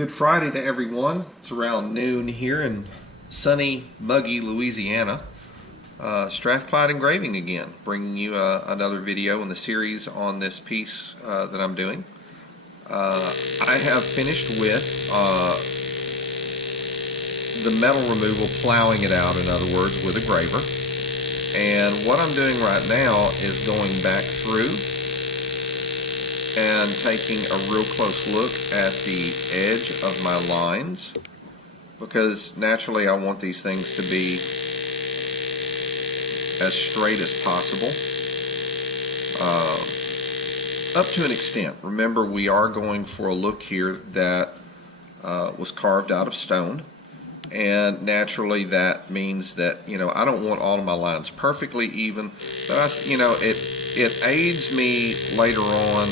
Good Friday to everyone. It's around noon here in sunny, muggy Louisiana. Strathclyde Engraving again, bringing you another video in the series on this piece that I'm doing. I have finished with the metal removal, plowing it out, in other words, with a graver. And what I'm doing right now is going back through and taking a real close look at the edge of my lines, because naturally I want these things to be as straight as possible, up to an extent. Remember, we are going for a look here that was carved out of stone, and naturally that means that, I don't want all of my lines perfectly even, but it aids me later on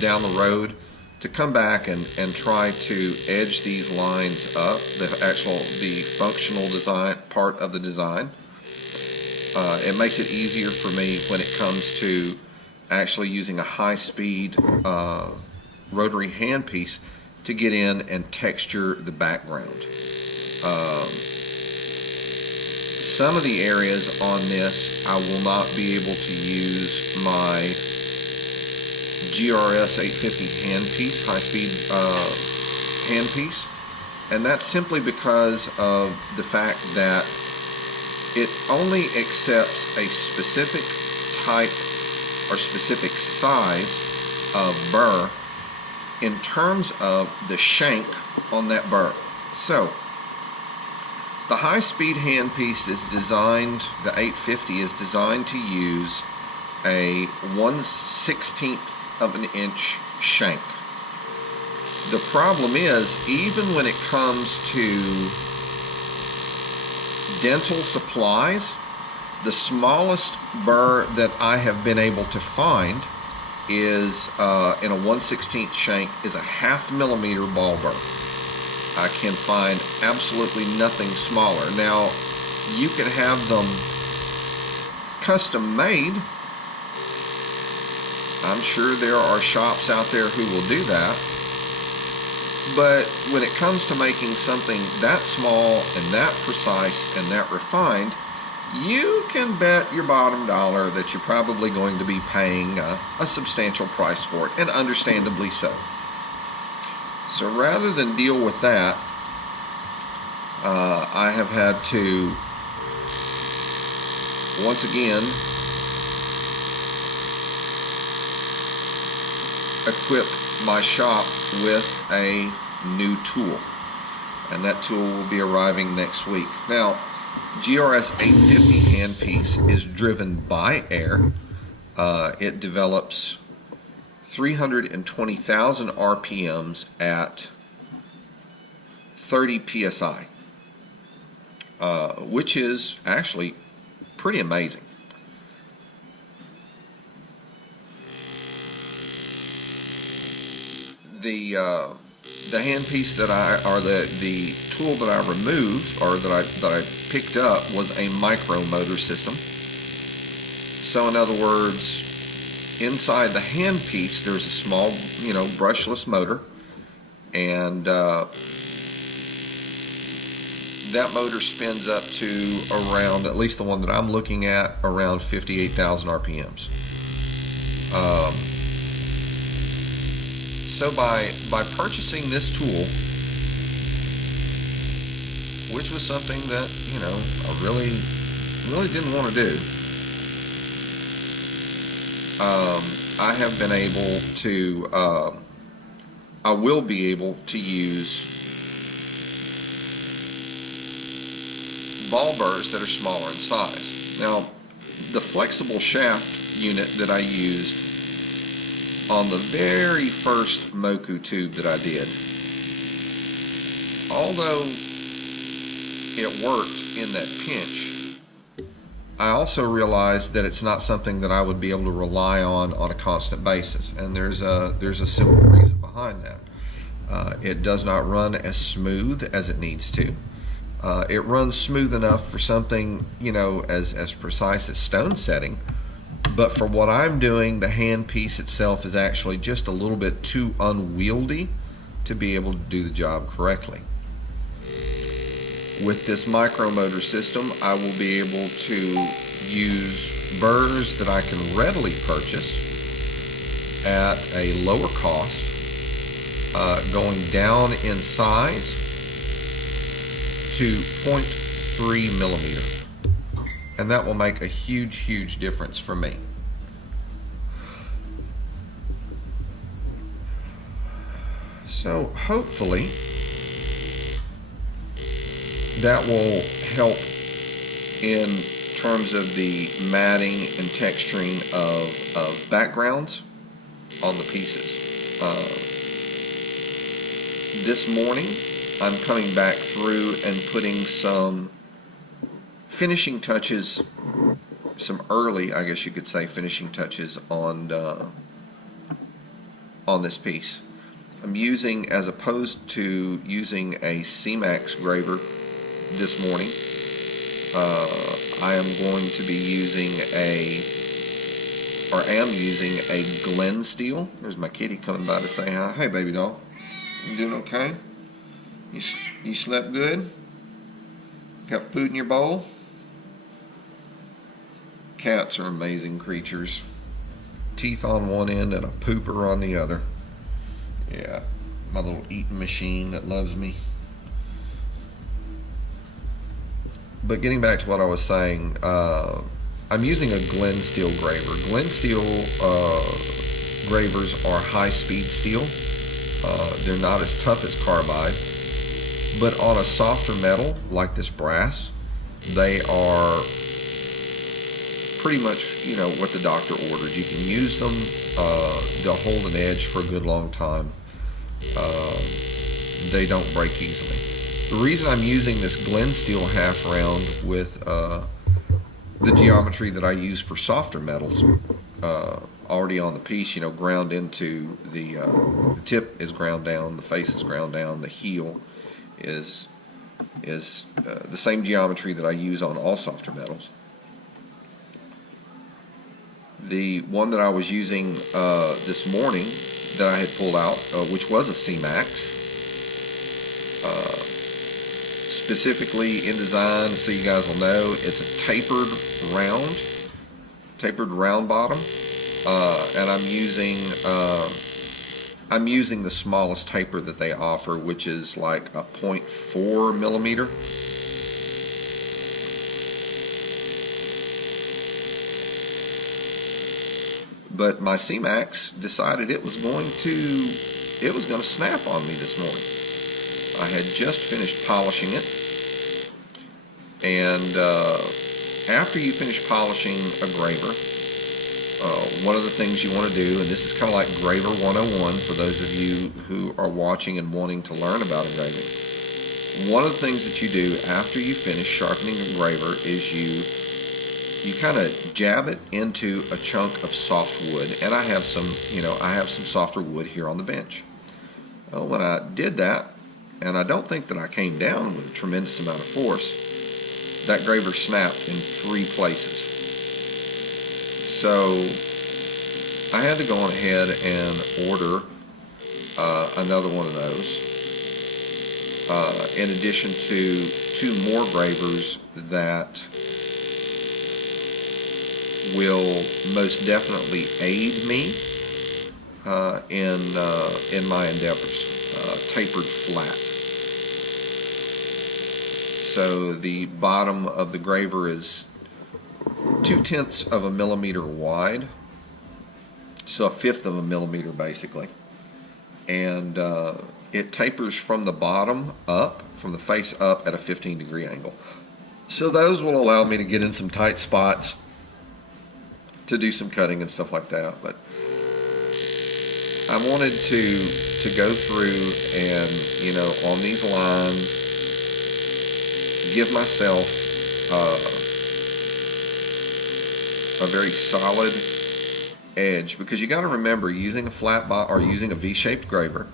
down the road to come back and try to edge these lines up, the functional design part of the design. It makes it easier for me when it comes to actually using a high-speed rotary handpiece to get in and texture the background. Some of the areas on this I will not be able to use my GRS850 handpiece, high-speed handpiece, and that's simply because of the fact that it only accepts a specific type or specific size of burr in terms of the shank on that burr. So the high-speed handpiece is designed, the 850 is designed to use a 1/16 of an inch shank. The problem is, even when it comes to dental supplies, the smallest burr that I have been able to find is in a 1/16 shank is a 1/2 millimeter ball burr. I can find absolutely nothing smaller. Now, you can have them custom made. I'm sure there are shops out there who will do that. But when it comes to making something that small and that precise and that refined, you can bet your bottom dollar that you're probably going to be paying a substantial price for it, and understandably so. So rather than deal with that, I have had to, once again, equip my shop with a new tool, and that tool will be arriving next week. Now, GRS850 handpiece is driven by air. It develops 320,000 RPMs at 30 PSI, which is actually pretty amazing. The handpiece that the tool that I removed, or that I picked up, was a micro motor system. So in other words, inside the handpiece there's a small, brushless motor, and that motor spins up to around, at least the one that I'm looking at, around 58,000 RPMs. So by purchasing this tool, which was something that, I really didn't want to do, I have been able to, I will be able to use ball burrs that are smaller in size. Now, the flexible shaft unit that I used on the very first Moku tube that I did, although it worked in that pinch, I also realized that it's not something that I would be able to rely on a constant basis, and there's a simple reason behind that. It does not run as smooth as it needs to. It runs smooth enough for something, as precise as stone setting, but for what I'm doing, the handpiece itself is actually just a little bit too unwieldy to be able to do the job correctly. With this micromotor system, I will be able to use burrs that I can readily purchase at a lower cost, going down in size to 0.3 millimeter. And that will make a huge difference for me. So hopefully that will help in terms of the matting and texturing of backgrounds on the pieces. This morning I'm coming back through and putting some finishing touches, some early, I guess you could say, finishing touches on this piece. I'm using, as opposed to using a C-Max graver this morning, I am going to be using am using a Glen steel. There's my kitty coming by to say hi. Hey, baby doll. You doing okay? You slept good? Got food in your bowl? Cats are amazing creatures. Teeth on one end and a pooper on the other. Yeah, my little eating machine that loves me. But getting back to what I was saying, I'm using a Glen steel graver. Glen steel gravers are high-speed steel. They're not as tough as carbide, but on a softer metal like this brass, they are pretty much, you know, what the doctor ordered. You can use them. They'll hold an edge for a good long time. They don't break easily. The reason I'm using this Glen steel half round with the geometry that I use for softer metals already on the piece, you know, ground into the tip is ground down, the face is ground down, the heel is the same geometry that I use on all softer metals. The one that I was using this morning that I had pulled out, which was a C-Max, specifically in design, so you guys will know, it's a tapered round bottom, and I'm using the smallest taper that they offer, which is like a 0.4 millimeter. But my C-Max decided it was going to snap on me this morning. I had just finished polishing it, and after you finish polishing a graver, one of the things you want to do, and this is kind of like Graver 101 for those of you who are watching and wanting to learn about engraving. One of the things that you do after you finish sharpening a graver is you kind of jab it into a chunk of soft wood, and I have some softer wood here on the bench. When I did that, and I don't think that I came down with a tremendous amount of force, that graver snapped in 3 places. So I had to go on ahead and order another one of those, in addition to 2 more gravers that will most definitely aid me in my endeavors. Tapered flat. So the bottom of the graver is 0.2 of a millimeter wide, so 1/5 of a millimeter basically, and it tapers from the bottom up, from the face up, at a 15-degree angle. So those will allow me to get in some tight spots to do some cutting and stuff like that. But I wanted to go through and, you know, on these lines, give myself a very solid edge, because you got to remember, using a flat or using a V-shaped graver,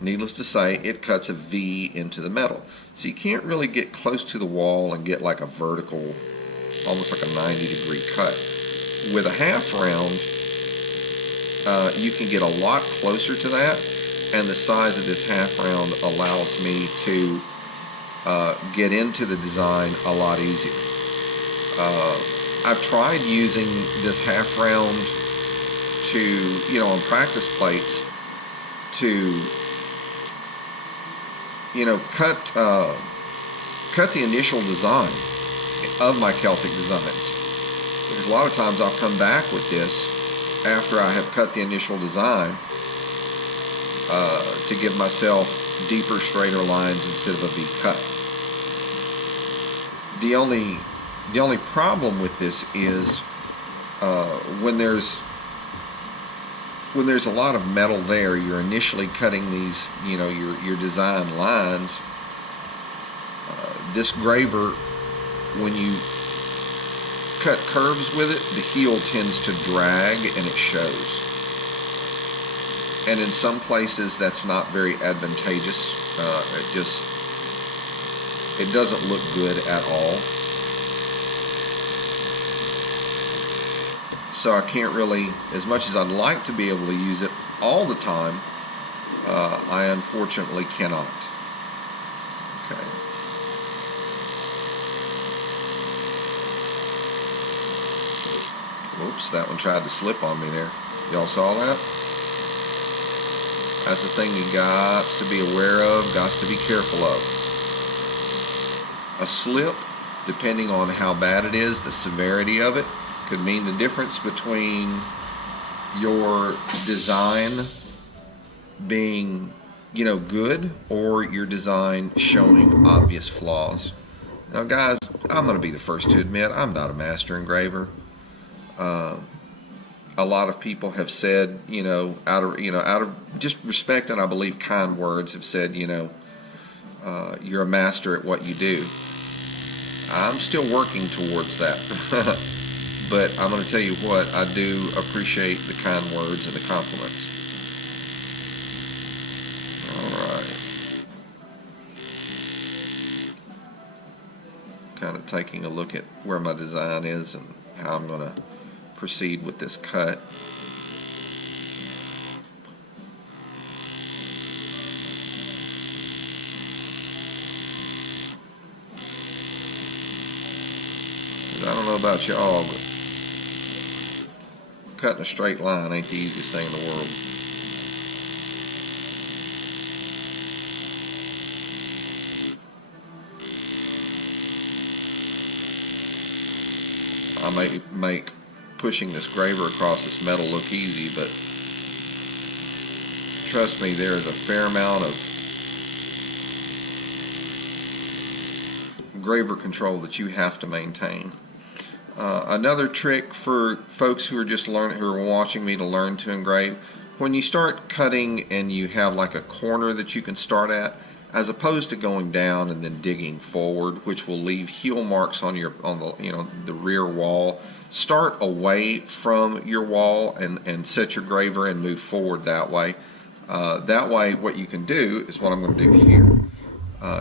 needless to say, it cuts a V into the metal. So you can't really get close to the wall and get like a vertical, almost like a 90-degree cut. With a half round, you can get a lot closer to that, and the size of this half round allows me to get into the design a lot easier. I've tried using this half round to, on practice plates to, cut the initial design of my Celtic designs. Because a lot of times I'll come back with this after I have cut the initial design to give myself deeper, straighter lines instead of a V cut. The only problem with this is when there's a lot of metal there, you're initially cutting these, your design lines. This graver, when you cut curves with it, the heel tends to drag and it shows. And in some places that's not very advantageous. It doesn't look good at all. So I can't really, as much as I'd like to be able to use it all the time, I unfortunately cannot. Okay. Whoops, that one tried to slip on me there. Y'all saw that? That's the thing you got to be aware of, got to be careful of. A slip, depending on how bad it is, the severity of it, could mean the difference between your design being, good, or your design showing obvious flaws. Now, guys, I'm going to be the first to admit I'm not a master engraver. A lot of people have said, out of just respect and I believe kind words, have said, you're a master at what you do. I'm still working towards that. But I'm going to tell you what, I do appreciate the kind words and the compliments. Alright. Kind of taking a look at where my design is and how I'm going to proceed with this cut. I don't know about y'all, but cutting a straight line ain't the easiest thing in the world. I may make pushing this graver across this metal look easy, but trust me, there is a fair amount of graver control that you have to maintain. Another trick for folks who are just learning, who are watching me to learn to engrave, when you start cutting and you have like a corner that you can start at, as opposed to going down and then digging forward, which will leave heel marks on the rear wall, start away from your wall and set your graver and move forward that way. That way, what you can do is what I'm going to do here.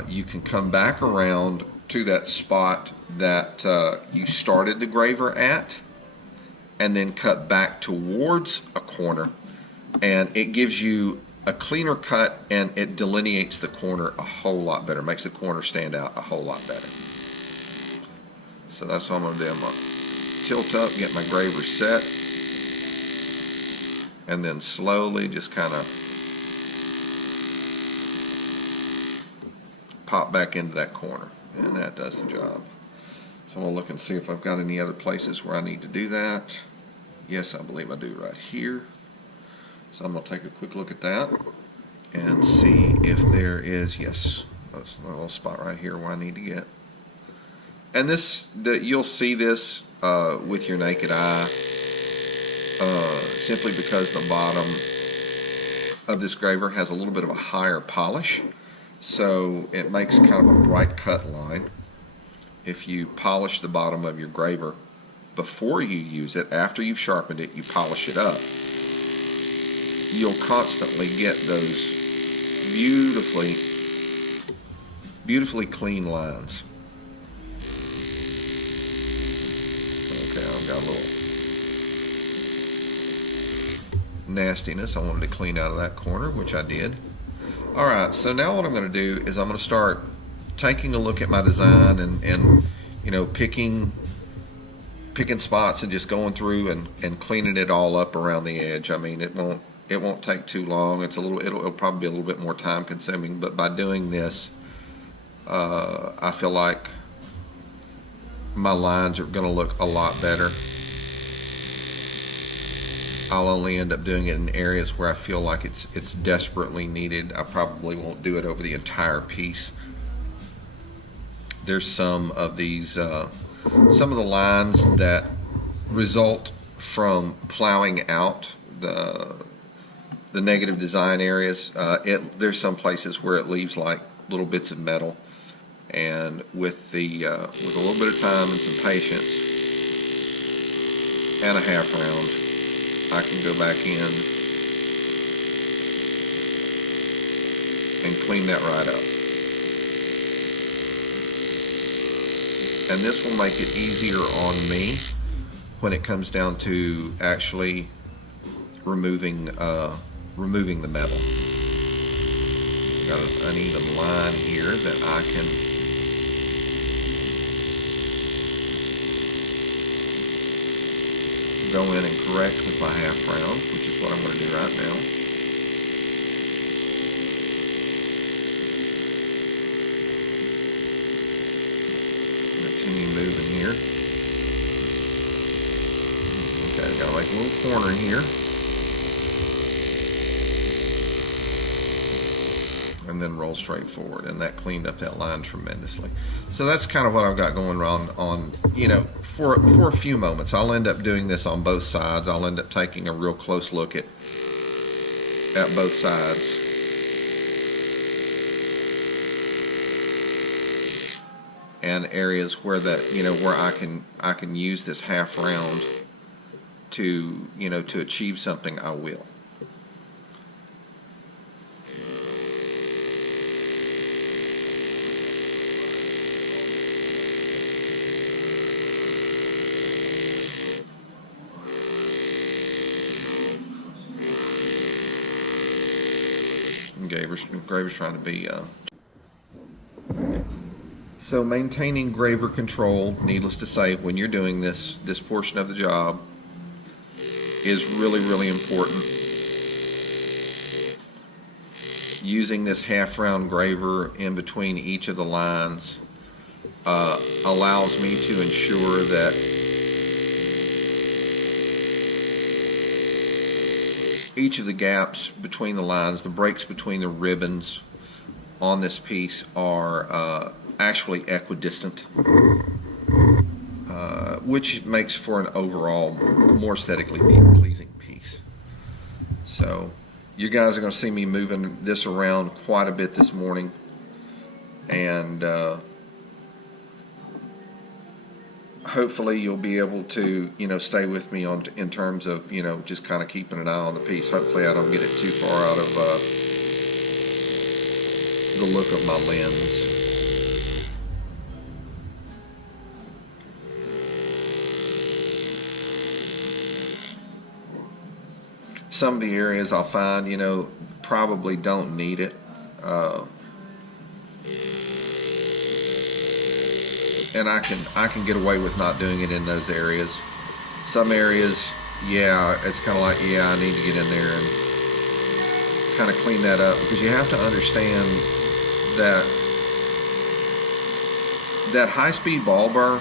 You can come back around to that spot that you started the graver at, and then cut back towards a corner, and it gives you a cleaner cut and it delineates the corner a whole lot better, makes the corner stand out a whole lot better. So that's what I'm going to do. I'm going to tilt up, get my graver set, and then slowly just kind of pop back into that corner. And that does the job. So I'm going to look and see if I've got any other places where I need to do that. Yes, I believe I do right here. So I'm going to take a quick look at that and see if there is, yes, that's a little spot right here where I need to get. And you'll see this with your naked eye simply because the bottom of this graver has a little bit of a higher polish. So it makes kind of a bright cut line. If you polish the bottom of your graver before you use it, after you've sharpened it, you polish it up, you'll constantly get those beautifully clean lines. Okay, I've got a little nastiness I wanted to clean out of that corner, which I did. All right, so now what I'm going to do is I'm going to start taking a look at my design and you know, picking spots and just going through and cleaning it all up around the edge. I mean, it won't take too long. It'll probably be a little bit more time consuming, but by doing this, I feel like my lines are going to look a lot better. I'll only end up doing it in areas where I feel like it's desperately needed. I probably won't do it over the entire piece. There's some of these, some of the lines that result from plowing out the negative design areas. There's some places where it leaves like little bits of metal, and with a little bit of time and some patience and a half round, I can go back in and clean that right up. And this will make it easier on me when it comes down to actually removing the metal. Got an uneven line here that I can go in and correct with my half round, which is what I'm going to do right now. Continue moving here. Okay, got to make a little corner here. And then roll straight forward, and that cleaned up that line tremendously. So that's kind of what I've got going on, you know, for a few moments. I'll end up doing this on both sides. I'll end up taking a real close look at both sides. And areas where where I can use this half round to, you know, to achieve something, I will. Engraver's trying to be so maintaining graver control, needless to say, when you're doing this portion of the job is really important. Using this half round graver in between each of the lines allows me to ensure that each of the gaps between the lines, the breaks between the ribbons on this piece are actually equidistant, which makes for an overall more aesthetically pleasing piece. So you guys are going to see me moving this around quite a bit this morning, and hopefully you'll be able to, you know, stay with me in terms of, you know, just kind of keeping an eye on the piece. Hopefully I don't get it too far out of the look of my lens. Some of the areas I'll find, you know, probably don't need it. And I can get away with not doing it in those areas. Some areas, yeah, it's kind of like, yeah, I need to get in there and kind of clean that up, because you have to understand that high-speed ball burr,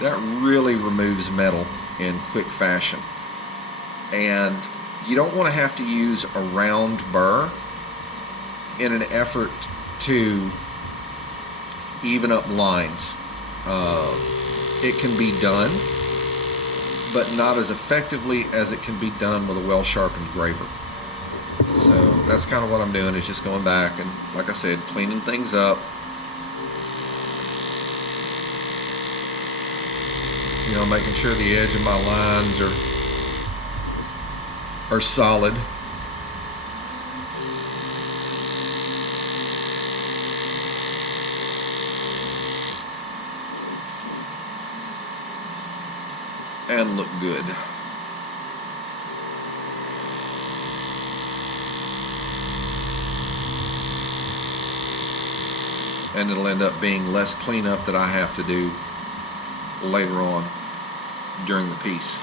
that really removes metal in quick fashion. And you don't want to have to use a round burr in an effort to even up lines. It can be done, but not as effectively as it can be done with a well-sharpened graver. So that's kind of what I'm doing, is just going back and, like I said, cleaning things up. You know, making sure the edge of my lines are solid. And look good. and it'll end up being less cleanup that I have to do later on during the piece.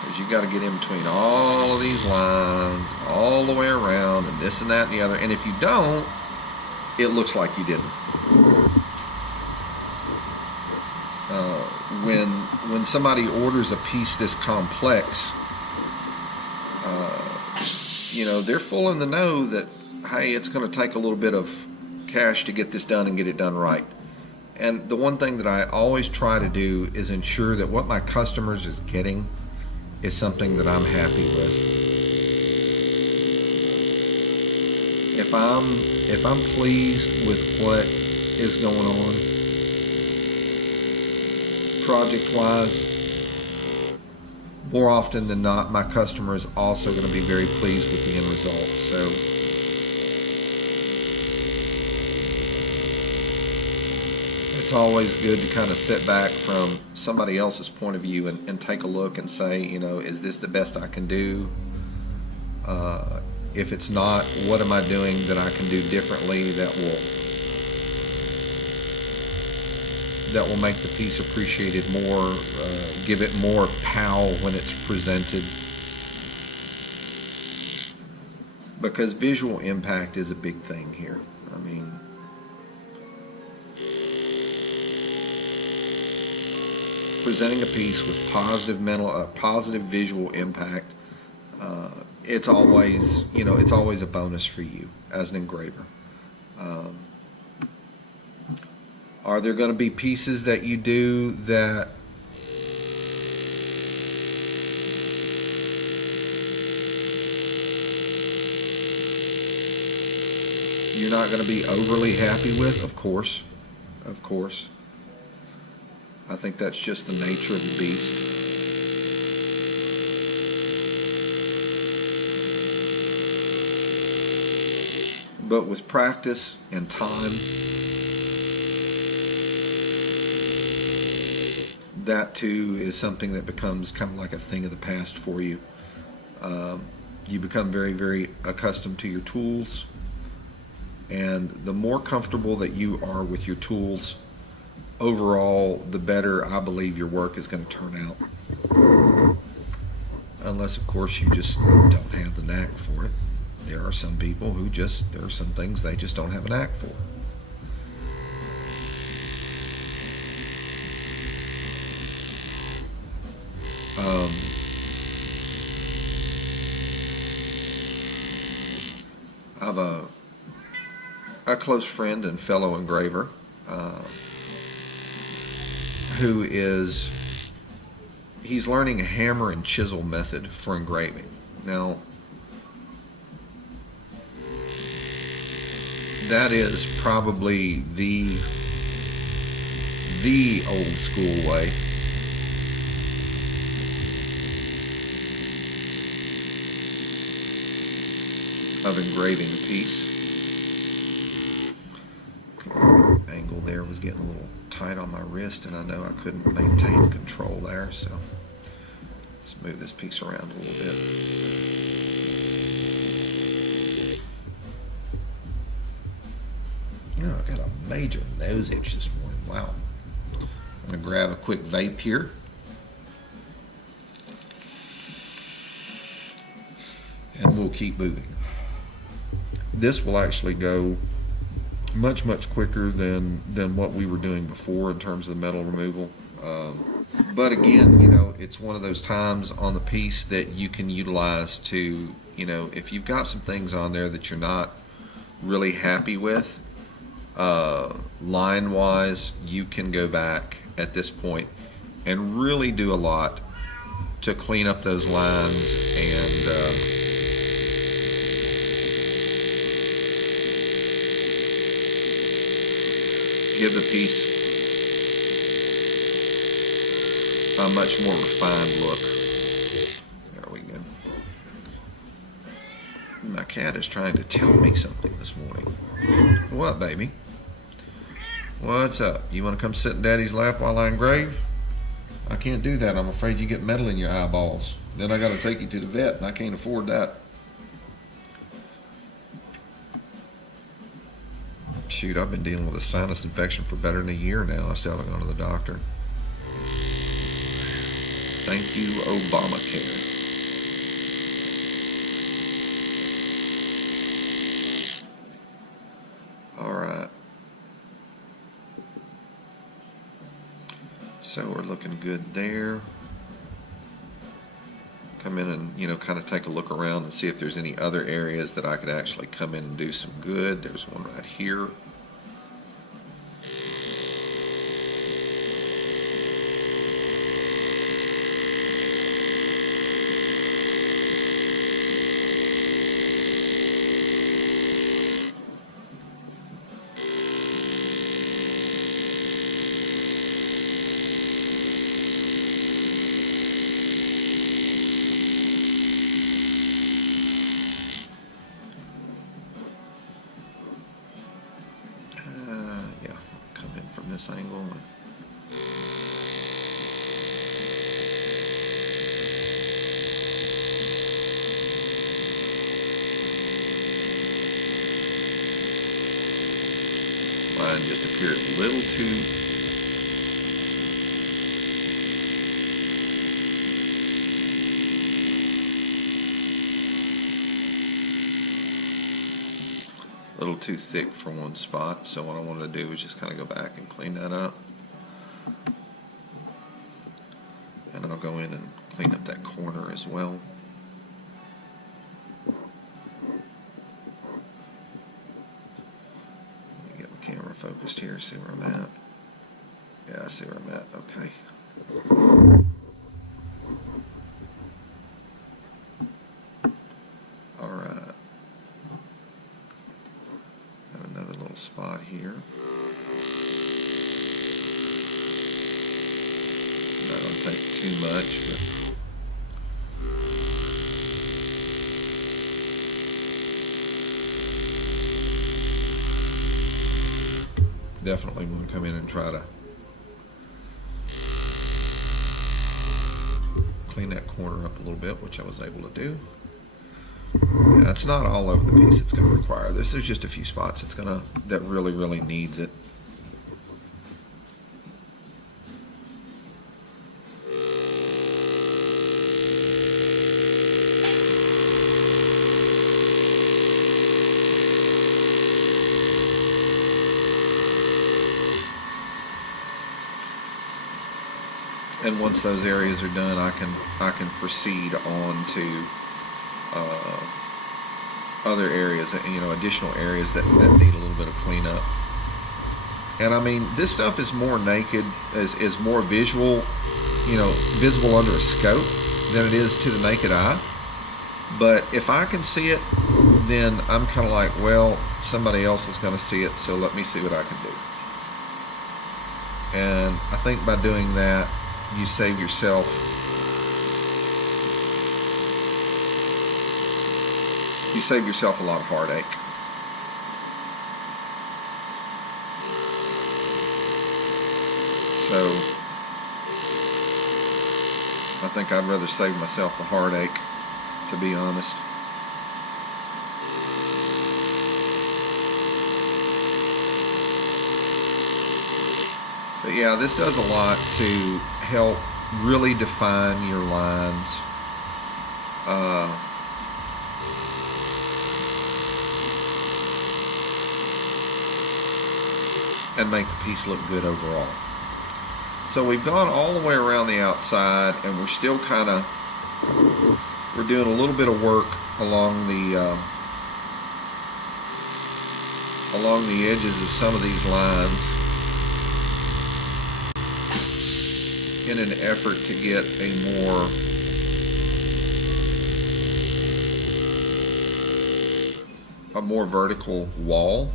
Because you've got to get in between all of these lines, all the way around, and this and that and the other. And if you don't, it looks like you didn't. When somebody orders a piece this complex, they're full in the know that, hey, it's going to take a little bit of cash to get this done and get it done right. And the one thing that I always try to do is ensure that what my customers is getting is something that I'm happy with. If I'm pleased with what is going on project-wise, more often than not, my customer is also going to be very pleased with the end result. So it's always good to kind of sit back from somebody else's point of view and take a look and say, is this the best I can do? If it's not, what am I doing that I can do differently that will make the piece appreciated more, give it more pow when it's presented? Because visual impact is a big thing here. I mean, presenting a piece with positive visual impact, it's always a bonus for you as an engraver. Are there going to be pieces that you do that you're not going to be overly happy with? Of course. I think that's just the nature of the beast. But with practice and time, that too is something that becomes kind of like a thing of the past for you. You become very, very accustomed to your tools, and the more comfortable that you are with your tools, overall, the better I believe your work is going to turn out. Unless, of course, you just don't have the knack for it. There are some people who there are some things they just don't have a knack for. I have a close friend and fellow engraver he's learning a hammer and chisel method for engraving. Now, that is probably the old school way. Of engraving a piece. Angle there was getting a little tight on my wrist, and I know I couldn't maintain control there, so let's move this piece around a little bit. Oh, I got a major nose itch this morning. Wow. I'm going to grab a quick vape here. And we'll keep moving. This will actually go much quicker than what we were doing before in terms of the metal removal. But again, it's one of those times on the piece that you can utilize to, if you've got some things on there that you're not really happy with, line wise, you can go back at this point and really do a lot to clean up those lines and give the piece a much more refined look. There we go. My cat is trying to tell me something this morning. What, baby? What's up? You want to come sit in Daddy's lap while I engrave? I can't do that. I'm afraid you get metal in your eyeballs. Then I got to take you to the vet, and I can't afford that. Shoot, I've been dealing with a sinus infection for better than a year now. I still haven't gone to the doctor. Thank you, Obamacare. All right. So we're looking good there. Come in and, you know, kind of take a look around and see if there's any other areas that I could actually come in and do some good. There's one right here. This angle. Line just appeared a little too thick for one spot, so what I wanted to do was just kind of go back and clean that up. And I'll go in and clean up that corner as well. Let me get my camera focused here, see where I'm at. Yeah, I see where I'm at. Okay. Spot here. Not going to take too much, but definitely want to come in and try to clean that corner up a little bit, which I was able to do. Yeah, it's not all over the piece it's going to require this. There's just a few spots that really needs it. And once those areas are done, I can proceed on to other areas, you know, additional areas that need a little bit of cleanup. And I mean, this stuff is more naked, is more visual, you know, visible under a scope than it is to the naked eye. But if I can see it, then I'm kind of like, well, somebody else is going to see it, so let me see what I can do. And I think by doing that, you save yourself a lot of heartache. So I think I'd rather save myself the heartache, to be honest. But yeah, this does a lot to help really define your lines. And make the piece look good overall. So we've gone all the way around the outside, and we're still kind of, we're doing a little bit of work along the edges of some of these lines in an effort to get a more vertical wall.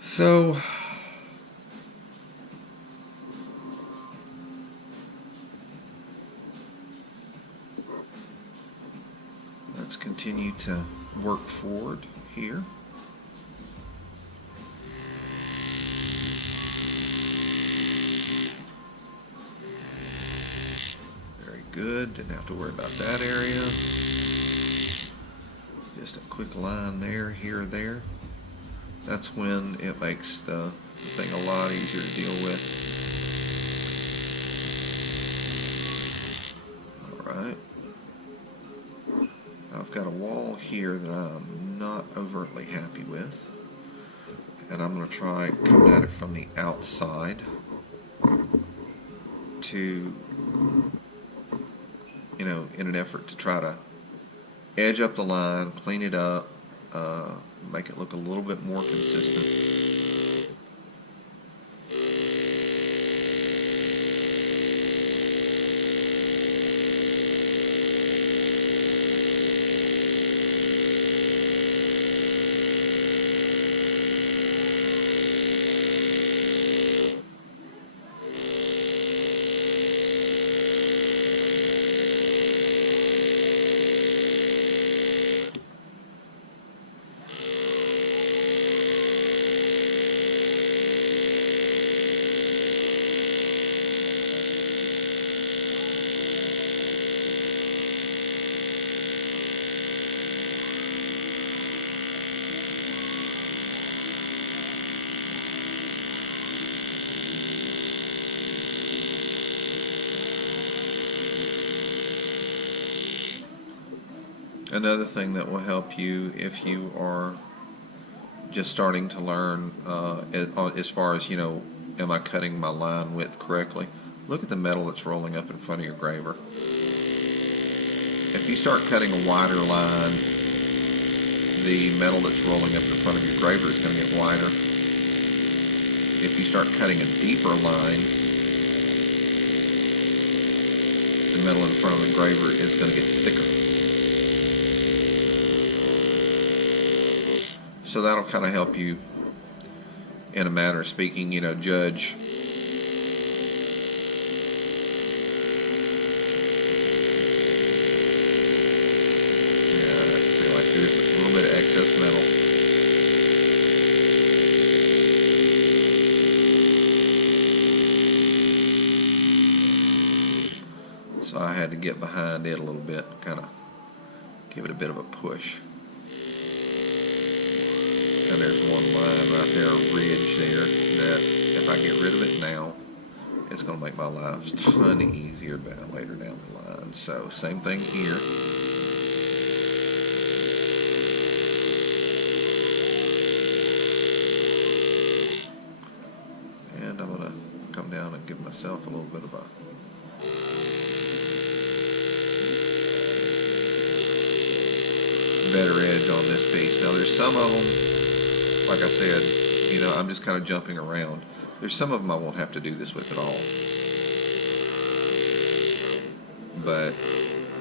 So let's continue to work forward here. Very good, didn't have to worry about that area. Just a quick line there, here or there. That's when it makes the thing a lot easier to deal with. Alright. I've got a wall here that I'm not overtly happy with. And I'm going to try coming at it from the outside to, you know, in an effort to try to edge up the line, clean it up, make it look a little bit more consistent. Another thing that will help you if you are just starting to learn as far as, you know, am I cutting my line width correctly? Look at the metal that's rolling up in front of your graver. If you start cutting a wider line, the metal that's rolling up in front of your graver is going to get wider. If you start cutting a deeper line, the metal in front of the graver is going to get thicker. So that'll kind of help you, in a manner of speaking, you know, judge I feel like there's a little bit of excess metal. So I had to get behind it a little bit, kind of give it a bit of a push. And there's one line right there, a ridge there, that if I get rid of it now, it's going to make my life a ton easier later down the line. So same thing here. And I'm going to come down and give myself a little bit of a better edge on this piece. Now there's some of them, like I said, you know, I'm just kind of jumping around. There's some of them I won't have to do this with at all. But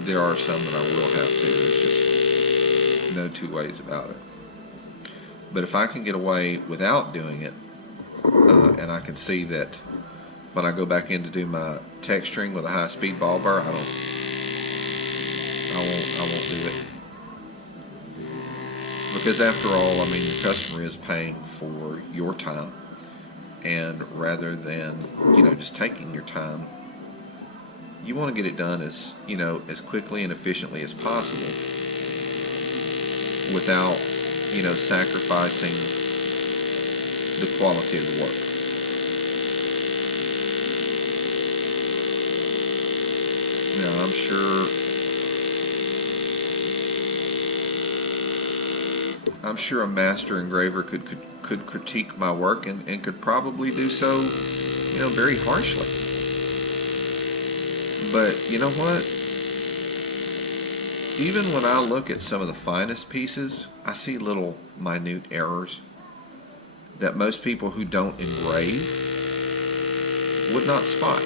there are some that I will have to. There's just no two ways about it. But if I can get away without doing it, and I can see that when I go back in to do my texturing with a high-speed ball burr, I won't do it. Because after all, I mean, your customer is paying for your time, and rather than, you know, just taking your time, you want to get it done as, you know, as quickly and efficiently as possible without, you know, sacrificing the quality of the work. Now, I'm sure a master engraver could critique my work and could probably do so, you know, very harshly. But you know what? Even when I look at some of the finest pieces, I see little minute errors that most people who don't engrave would not spot.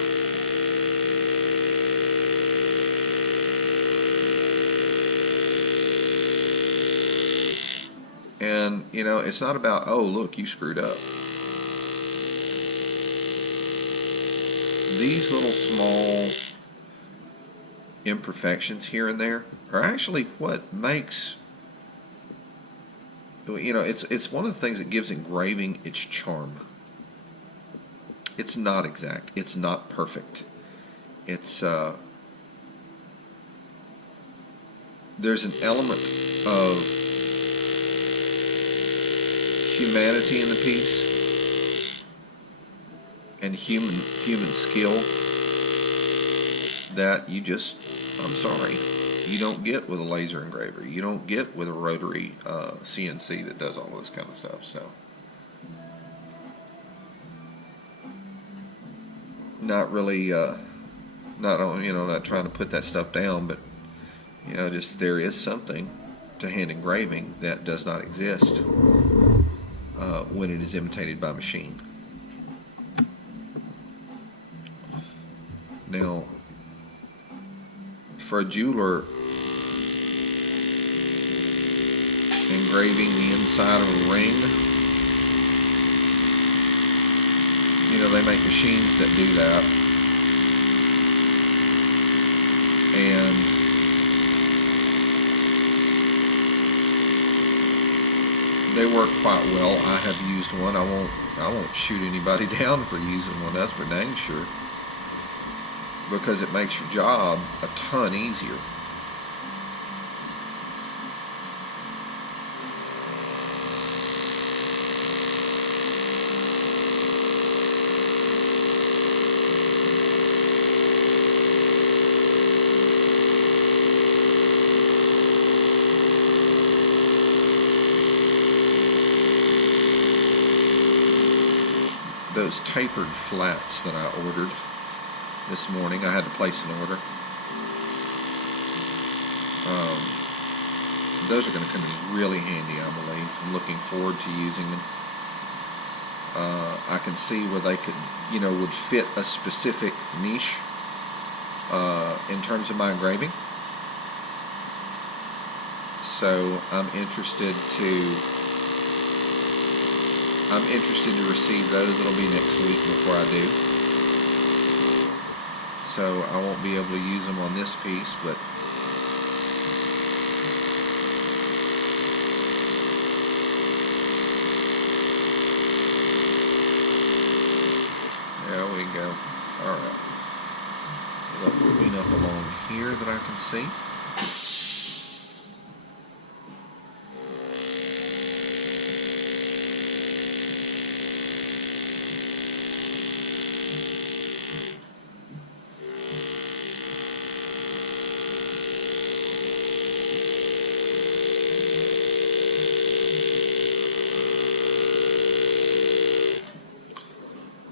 And, you know, it's not about, oh, look, you screwed up. These little small imperfections here and there are actually what makes, it's one of the things that gives engraving its charm. It's not exact. It's not perfect. It's there's an element of humanity in the piece and human skill that I'm sorry, you don't get with a laser engraver. You don't get with a rotary CNC that does all of this kind of stuff. So, not really, not trying to put that stuff down, but just there is something to hand engraving that does not exist when it is imitated by machine. Now, for a jeweler, engraving the inside of a ring, they make machines that do that, and they work quite well. I have used one. I won't shoot anybody down for using one. That's for dang sure, because it makes your job a ton easier. Those tapered flats that I ordered this morning, I had to place an order. Those are going to come in really handy, I believe. I'm looking forward to using them. I can see where they could, would fit a specific niche in terms of my engraving. So I'm interested to receive those. It'll be next week before I do. So I won't be able to use them on this piece, but there we go. Alright. A little clean up along here that I can see.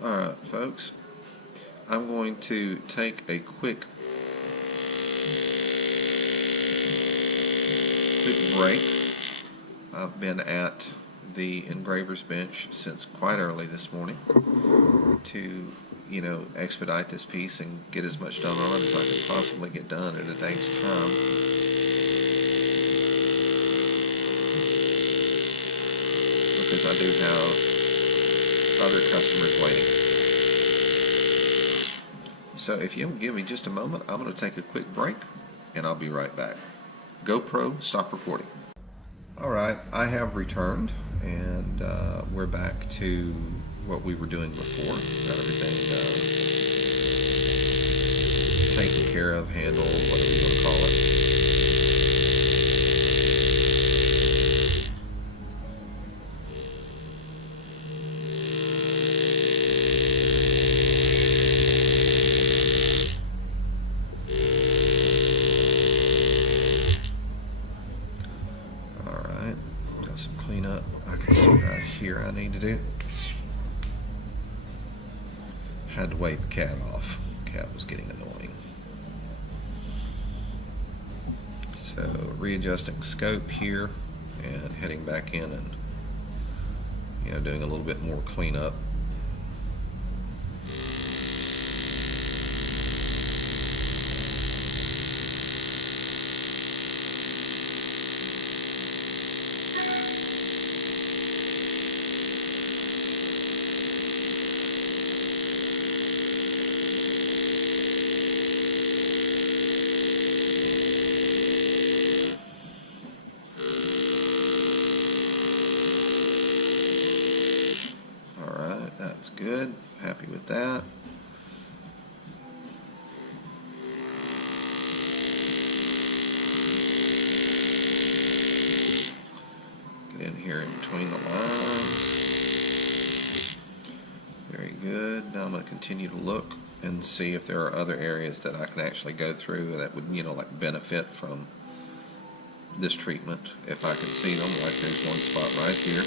Alright, folks, I'm going to take a quick break. I've been at the engraver's bench since quite early this morning to, expedite this piece and get as much done on it as I can possibly get done in a day's time. Because I do have other customers waiting. So if you'll give me just a moment, I'm going to take a quick break and I'll be right back. GoPro, stop recording. Alright, I have returned and we're back to what we were doing before. Got everything taken care of, handled, whatever you want to call it. Cleanup. I can see right here I need to do. Had to wave the cat off. Cat was getting annoying. So readjusting scope here and heading back in and doing a little bit more cleanup. continue to look and see if there are other areas that I can actually go through that would, like benefit from this treatment. If I can see them, like there's one spot right here.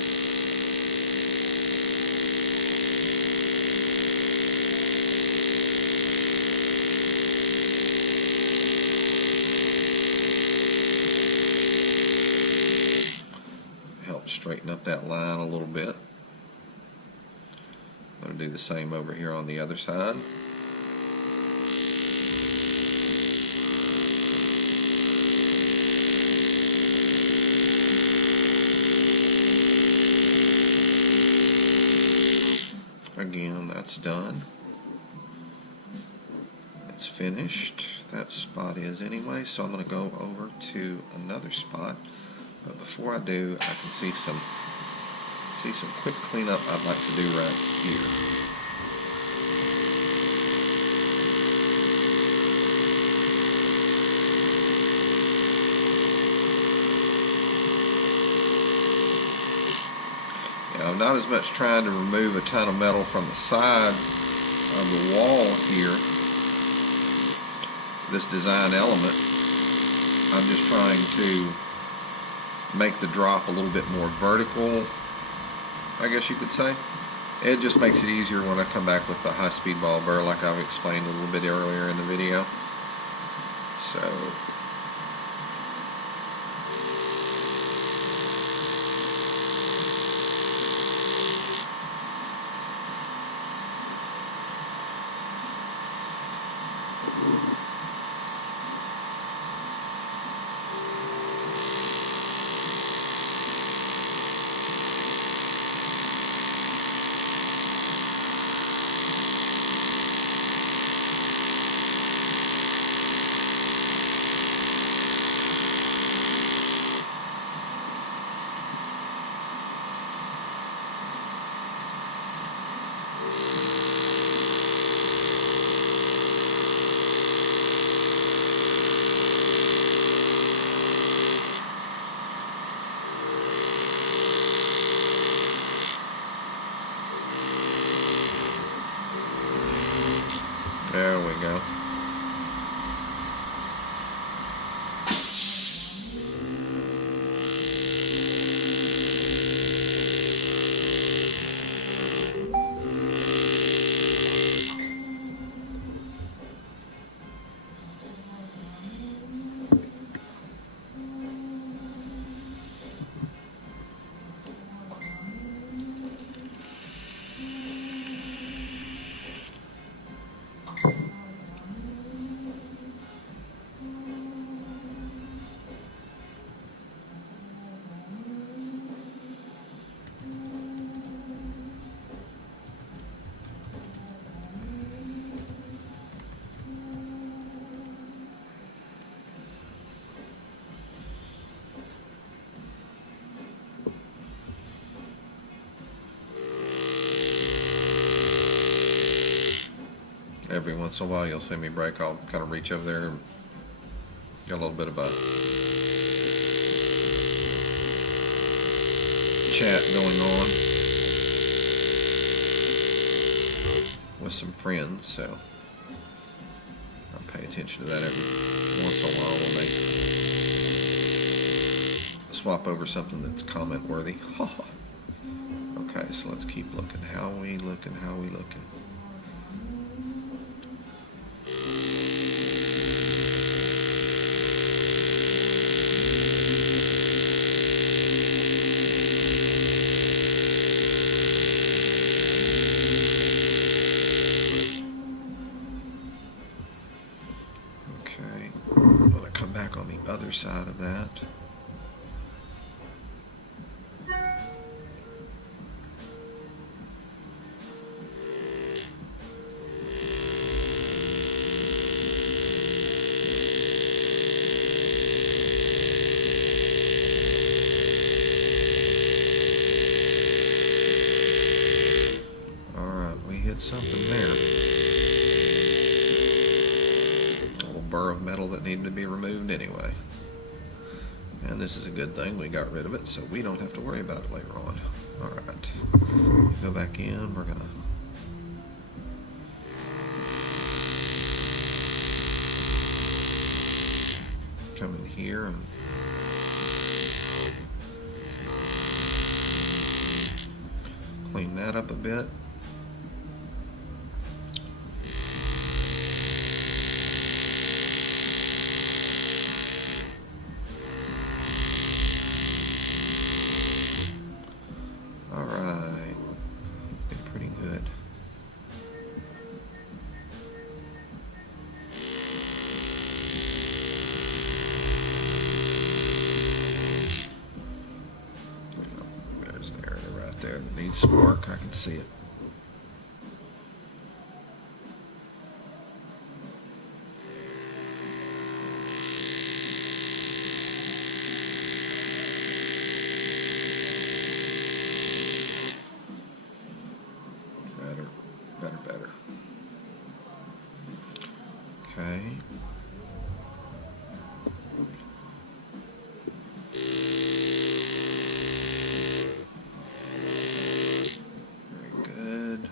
Help straighten up that line a little bit. I'm going to do the same over here on the other side. Again, that's done. It's finished. That spot is anyway, so I'm going to go over to another spot. But before I do, I can see some quick cleanup I'd like to do right here. Now, I'm not as much trying to remove a ton of metal from the side of the wall here, this design element. I'm just trying to make the drop a little bit more vertical, I guess you could say. It just makes it easier when I come back with the high-speed ball burr, like I've explained a little bit earlier in the video. So there we go. Every once in a while you'll see me break. I'll kind of reach over there and get a little bit of a chat going on with some friends, so I'll pay attention to that every once in a while when they swap over something that's comment worthy. Okay, so let's keep looking. How we looking? How we looking? On the other side of that. All right, we hit something there. Burr of metal that needed to be removed anyway. And this is a good thing, we got rid of it so we don't have to worry about it later on. Alright, go back in, we're gonna come in here and clean that up a bit. All right, did pretty good. There's an area right there that needs some work. I can see it. Better. Okay. Very good.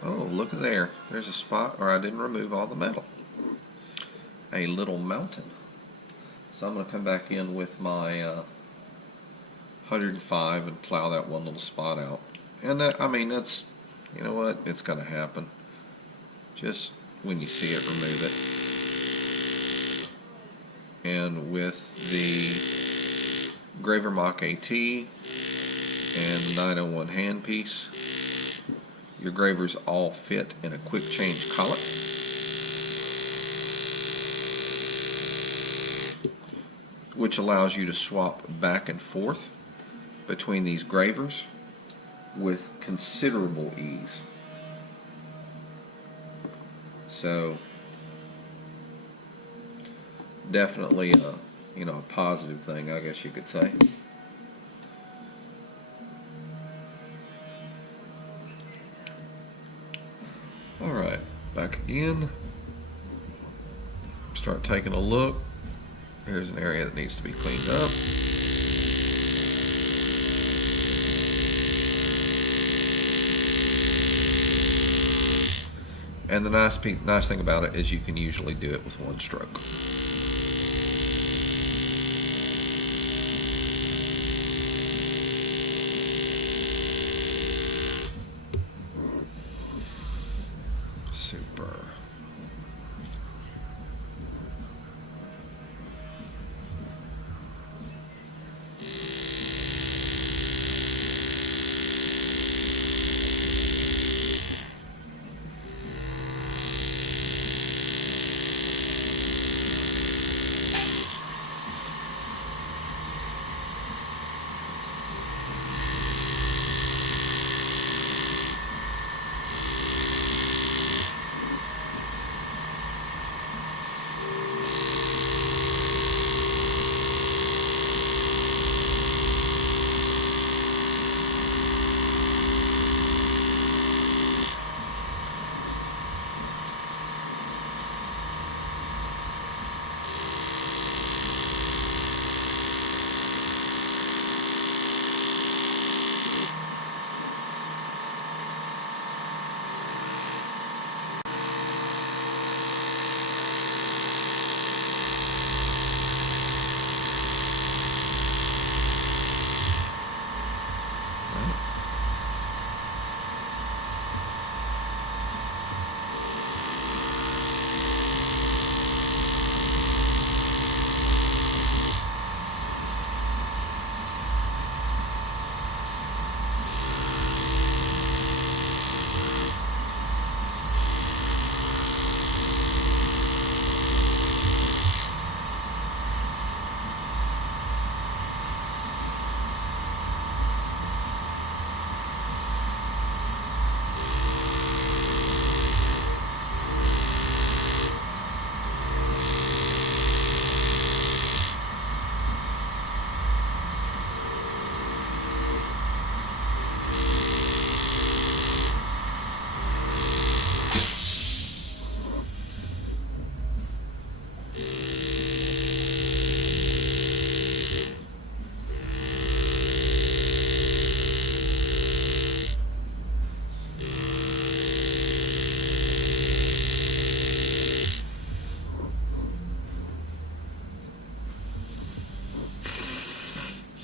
Oh, look there. There's a spot where I didn't remove all the metal. A little mountain. So I'm going to come back in with my 105 and plow that one little spot out. And that, I mean, that's, you know what, it's going to happen. Just when you see it, remove it. And with the Engraver Mach AT and the 901 handpiece, your gravers all fit in a quick change collet. Which allows you to swap back and forth between these gravers with considerable ease. So definitely a a positive thing, I guess you could say. All right, back again. Start taking a look. Here's an area that needs to be cleaned up. And the nice thing about it is you can usually do it with one stroke. Super.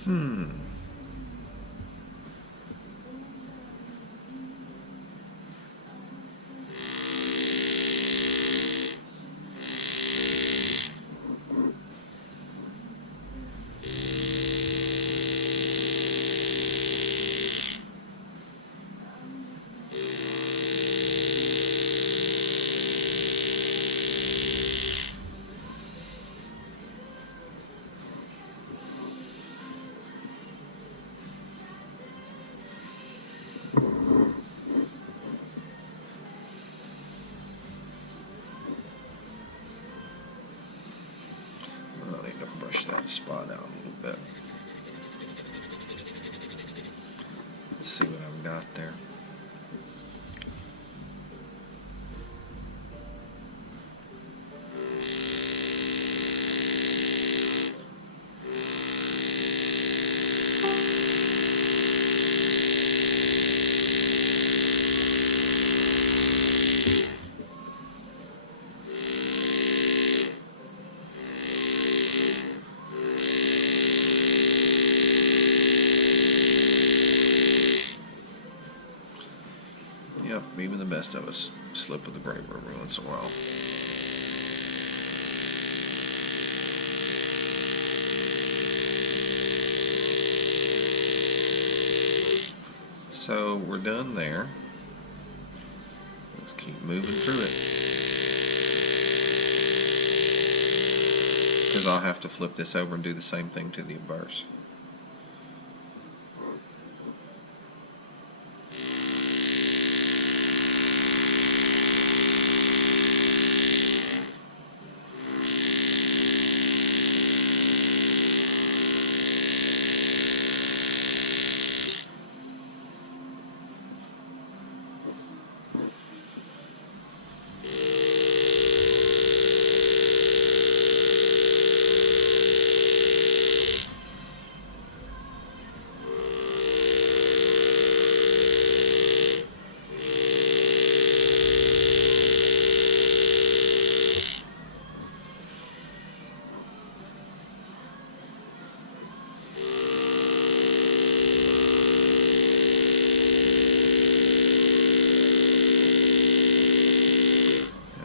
Hmm. I need to brush that spot out a little bit. Let's see what I've got there. Yep, even the best of us slip with the graver every once in a while. So we're done there. Let's keep moving through it, because I'll have to flip this over and do the same thing to the obverse.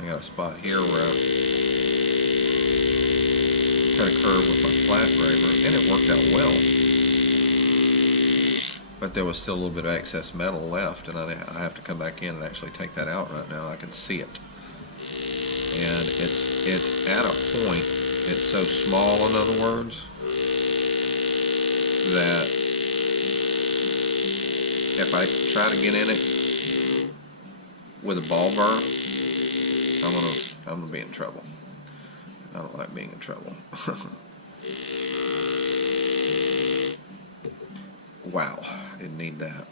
A spot here where I cut a curve with my flat graver, and it worked out well, but there was still a little bit of excess metal left, and I have to come back in and actually take that out right now. I can see it, and it's at a point, it's so small, in other words, that if I try to get in it with a ball burr, I'm gonna be in trouble. I don't like being in trouble. Wow, didn't need that.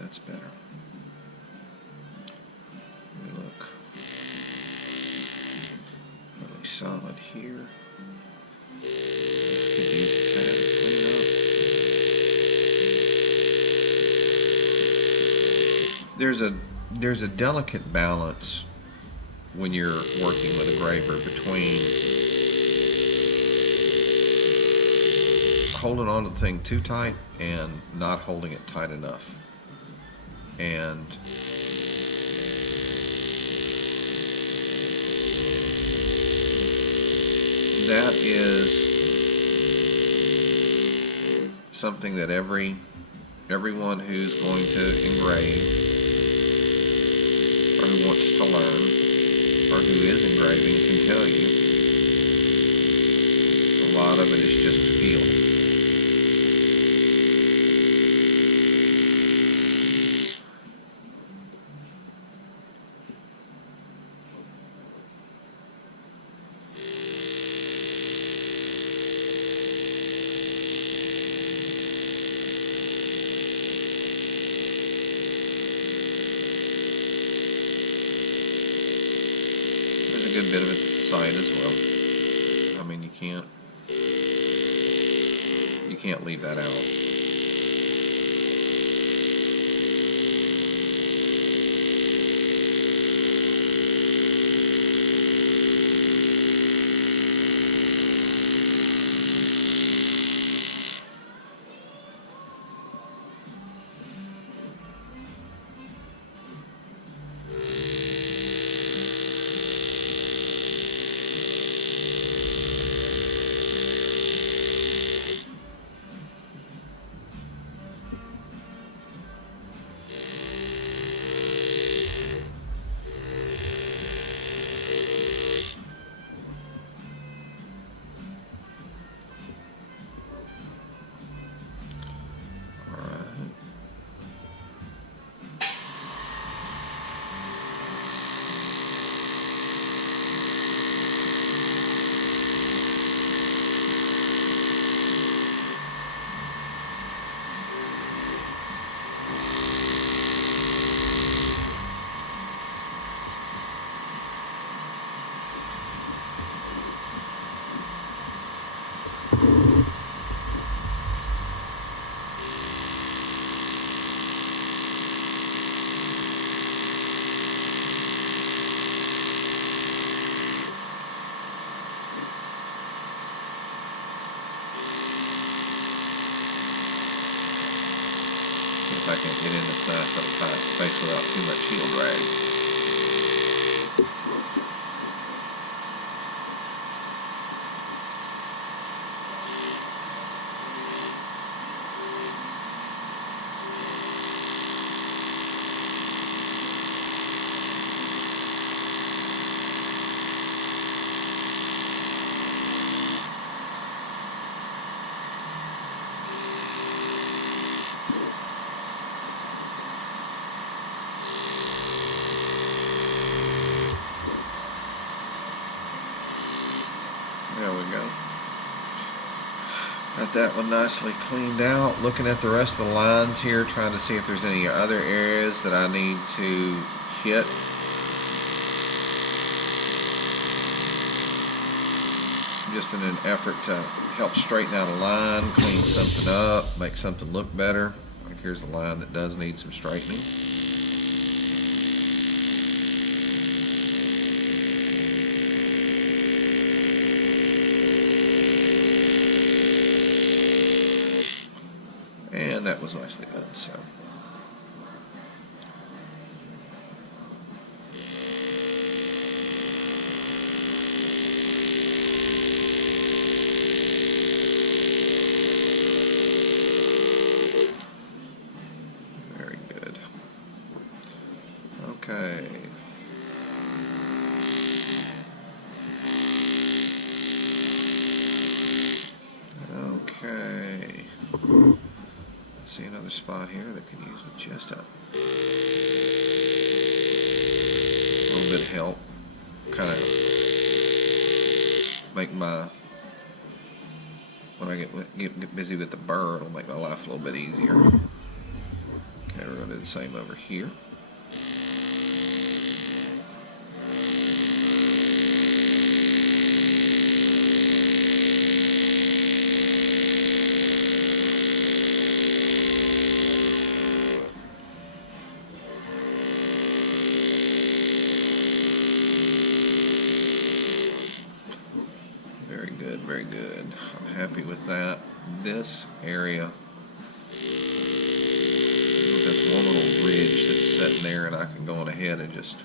That's better. Let me look. Really solid here. Could use a tad to clean up. There's a delicate balance when you're working with a graver between holding on to the thing too tight and not holding it tight enough. And that is something that everyone who's going to engrave, or who wants to learn, or who is engraving can tell you. A lot of it is just feel. a good bit of it this side as well. I mean, you can't leave that out. I can get in this nice little tight space without too much heel drag. There we go. Got that one nicely cleaned out. Looking at the rest of the lines here, trying to see if there's any other areas that I need to hit. Just in an effort to help straighten out a line, clean something up, make something look better. Like here's a line that does need some straightening. And that was nicely done, so. Very good. Okay. Okay. See another spot here that could use just a little bit of help. Kind of make when I get busy with the burr, it'll make my life a little bit easier. Okay, we're going to do the same over here. Very good. I'm happy with that. This area, there's one little ridge that's sitting there, and I can go on ahead and just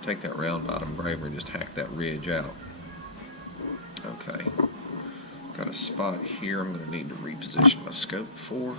take that round bottom braver and just hack that ridge out. Okay. Got a spot here I'm going to need to reposition my scope for.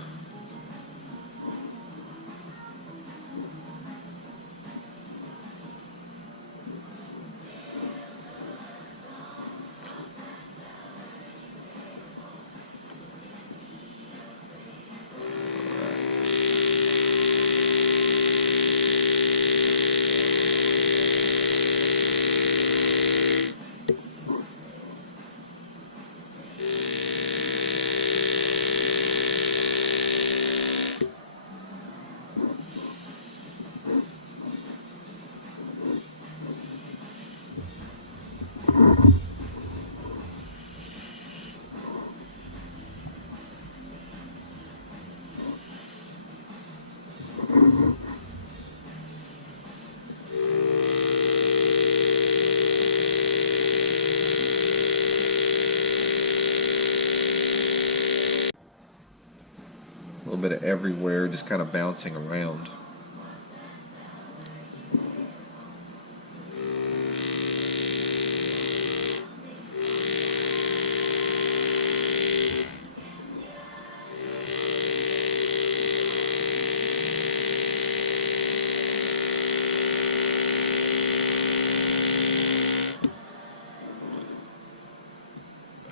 A little bit of everywhere, just kind of bouncing around.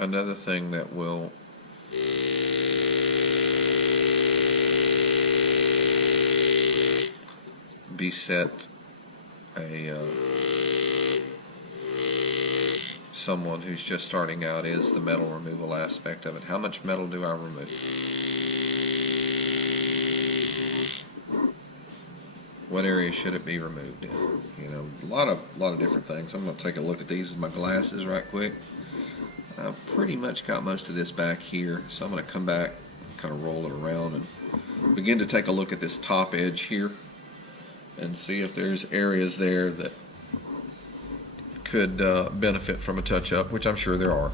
Another thing that will beset someone who's just starting out is the metal removal aspect of it. How much metal do I remove? What area should it be removed in? You know, a lot of different things. I'm going to take a look at these with my glasses right quick. I've pretty much got most of this back here, so I'm going to come back, kind of roll it around, and begin to take a look at this top edge here and see if there's areas there that could benefit from a touch-up, which I'm sure there are.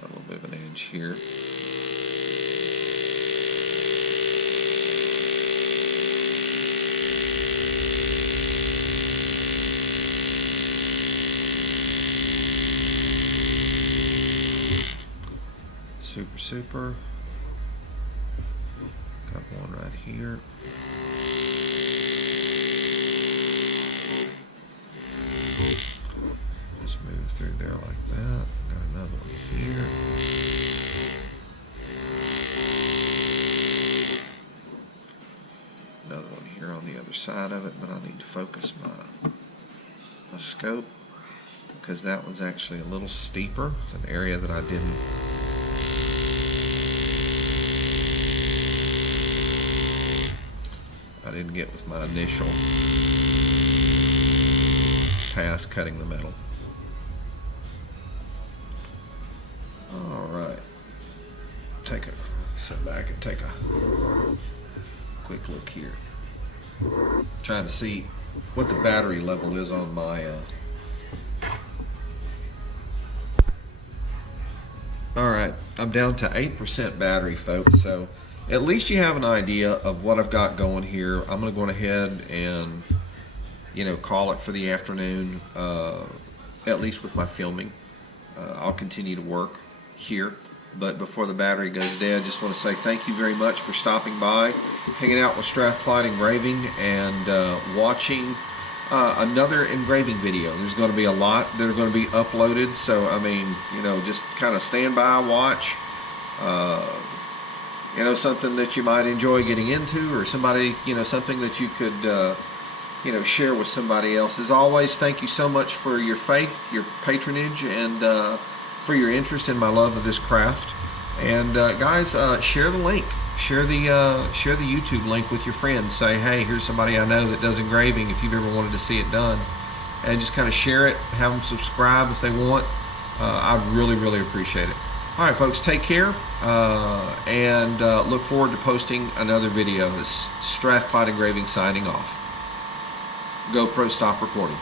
Got a little bit of an edge here. Super. Got one right here. Just move through there like that. Got another one here. Another one here on the other side of it, but I need to focus my scope because that was actually a little steeper. It's an area that I didn't get with my initial pass cutting the metal. Alright, sit back and take a quick look here. Trying to see what the battery level is on my Alright, I'm down to 8% battery, folks, so at least you have an idea of what I've got going here. I'm going to go ahead and, you know, call it for the afternoon, at least with my filming. I'll continue to work here, but before the battery goes dead, I just want to say thank you very much for stopping by, hanging out with Strathclyde Engraving, and watching another engraving video. There's going to be a lot that are going to be uploaded, so I mean, you know, just kind of stand by, watch. You know, something that you might enjoy getting into, or somebody, you know, something that you could, you know, share with somebody else. As always, thank you so much for your faith, your patronage, and for your interest in my love of this craft. And guys, share the link, share the YouTube link with your friends. Say, hey, here's somebody I know that does engraving. If you've ever wanted to see it done, and just kind of share it. Have them subscribe if they want. I'd really appreciate it. All right, folks, take care, and look forward to posting another video. This is Strathclyde Engraving signing off. GoPro, stop recording.